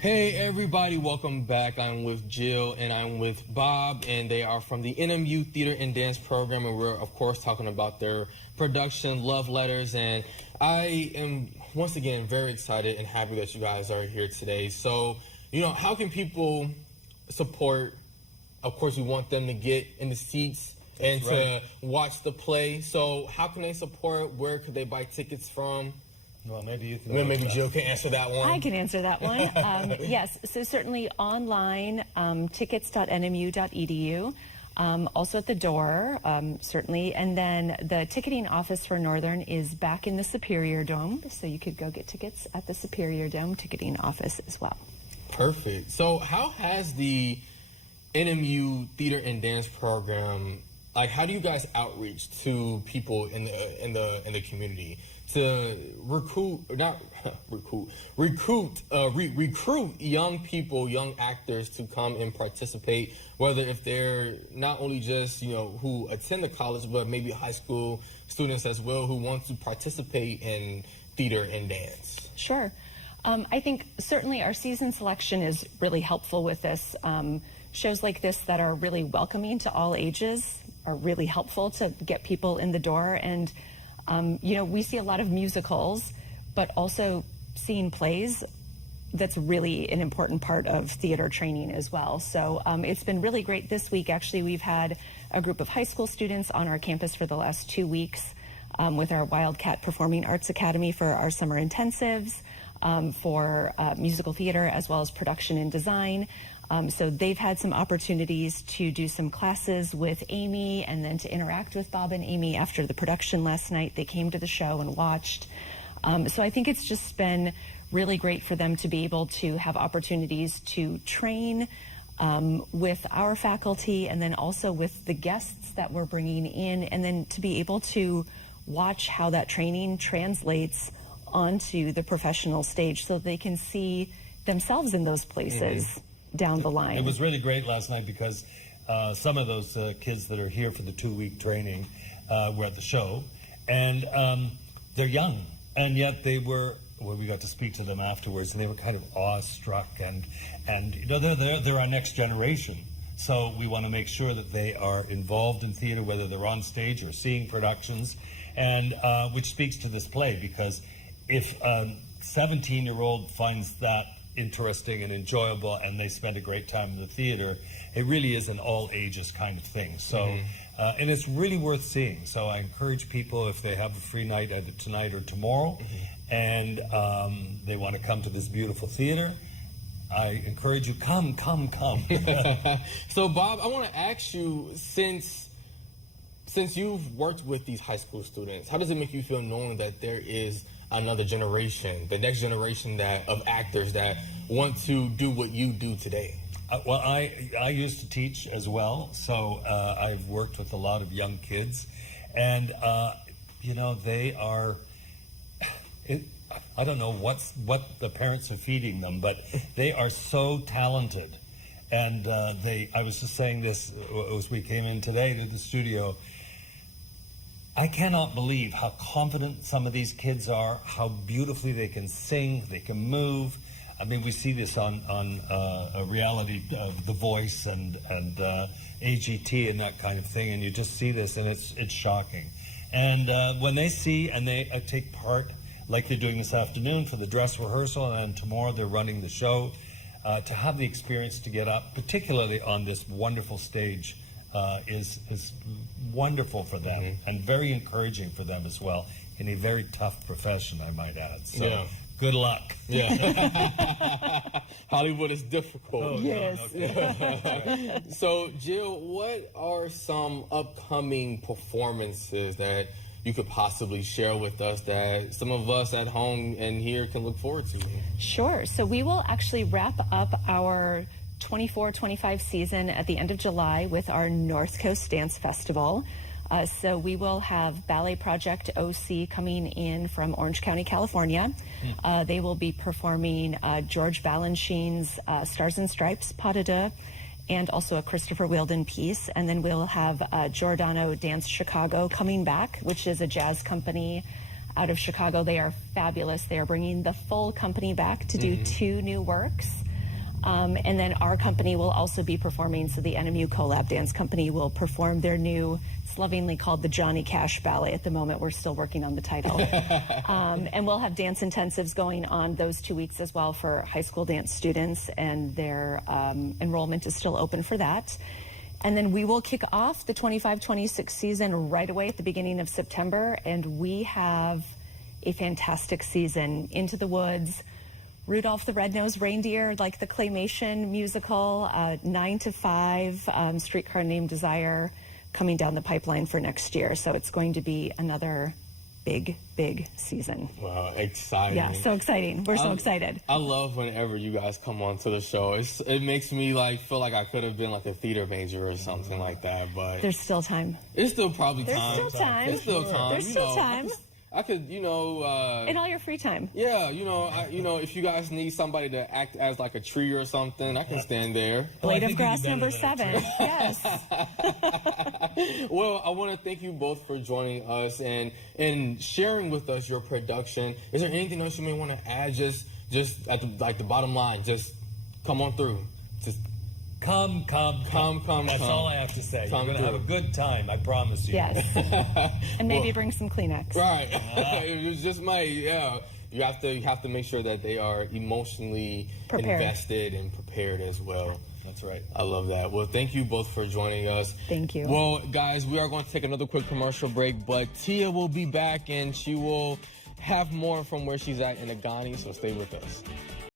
Hey everybody, welcome back. I'm with Jill and I'm with Bob, and they are from the NMU Theatre and Dance program, and we're of course talking about their production, Love Letters, and I am once again very excited and happy that you guys are here today. So, how can people support? Of course, we want them to get in the seats and to watch the play. So how can they support? Where could they buy tickets from? Well, maybe you can. Maybe Jill can answer that one. I can answer that one. Yes, so certainly online, tickets.nmu.edu. Also at the door, certainly. And then the ticketing office for Northern is back in the Superior Dome. So you could go get tickets at the Superior Dome ticketing office as well. Perfect. So how has the NMU Theater and Dance program, how do you guys outreach to people in the community to recruit young people, young actors to come and participate, whether if they're not only just, who attend the college, but maybe high school students as well who want to participate in theater and dance? Sure. I think certainly our season selection is really helpful with this. Shows like this that are really welcoming to all ages are really helpful to get people in the door. And, we see a lot of musicals, but also seeing plays, that's really an important part of theater training as well. So it's been really great this week. Actually, we've had a group of high school students on our campus for the last 2 weeks with our Wildcat Performing Arts Academy for our summer intensives, for musical theater as well as production and design. So they've had some opportunities to do some classes with Amy and then to interact with Bob and Amy after the production last night. They came to the show and watched. So I think it's just been really great for them to be able to have opportunities to train with our faculty and then also with the guests that we're bringing in, and then to be able to watch how that training translates onto the professional stage so they can see themselves in those places. Down the line. It was really great last night because some of those kids that are here for the 2-week training were at the show, and they're young, and yet we got to speak to them afterwards, and they were kind of awestruck, and they're our next generation. So we want to make sure that they are involved in theater, whether they're on stage or seeing productions, and which speaks to this play, because if a 17-year-old finds that interesting and enjoyable and they spend a great time in the theater, it really is an all ages kind of thing. So and it's really worth seeing. So I encourage people, if they have a free night either tonight or tomorrow and they want to come to this beautiful theater, I encourage you, come. So Bob, I want to ask you, since you've worked with these high school students, how does it make you feel knowing that there is another generation, the next generation of actors that want to do what you do today? Well, I used to teach as well, so I've worked with a lot of young kids, and they are. I don't know what the parents are feeding them, but they are so talented, and I was just saying this as we came in today to the studio. I cannot believe how confident some of these kids are, how beautifully they can sing, they can move. I mean, we see this on a reality of The Voice and AGT and that kind of thing, and you just see this, and it's shocking. And when they see and they take part, like they're doing this afternoon for the dress rehearsal, and tomorrow they're running the show, to have the experience to get up, particularly on this wonderful stage, is wonderful for them and very encouraging for them as well, in a very tough profession, I might add. So good luck. Hollywood is difficult. Oh, yes. No. So Jill, what are some upcoming performances that you could possibly share with us that some of us at home and here can look forward to? Sure. So we will actually wrap up our 24-25 season at the end of July with our North Coast Dance Festival. So we will have Ballet Project OC coming in from Orange County, California. They will be performing George Balanchine's Stars and Stripes, Pas de Deux, and also a Christopher Wheeldon piece. And then we'll have Giordano Dance Chicago coming back, which is a jazz company out of Chicago. They are fabulous. They are bringing the full company back to do 2 new works. And then our company will also be performing, so the NMU Collab Dance Company will perform their new, it's lovingly called the Johnny Cash Ballet at the moment. We're still working on the title. And we'll have dance intensives going on those 2 weeks as well for high school dance students, and their enrollment is still open for that. And then we will kick off the 25-26 season right away at the beginning of September, and we have a fantastic season. Into the Woods, Rudolph the Red-Nosed Reindeer, like the claymation musical, 9 to 5, Streetcar Named Desire, coming down the pipeline for next year. So it's going to be another big season. Wow, exciting. Yeah, so exciting. We're so excited. I love whenever you guys come onto the show. It makes me feel like I could have been like a theater major or something like that, but There's still time. it's still probably There's time. still time. It's still time. There's still time. I could, In all your free time. yeah, if you guys need somebody to act as like a tree or something, I can stand there. Blade of think Grass you'd be number better than 7. Yes. Well, I want to thank you both for joining us and sharing with us your production. Is there anything else you may want to add? Just at the bottom line, just come on through. Just Come. That's all I have to say. Come You're going to have a through. good time, I promise you. Yes. And maybe bring some Kleenex. right. It was just you have to make sure that they are emotionally Prepared. invested and prepared as well. That's right. I love that. Well, thank you both for joining us. Thank you. Well, guys, we are going to take another quick commercial break, but Tia will be back and she will have more from where she's at in Agani, so stay with us.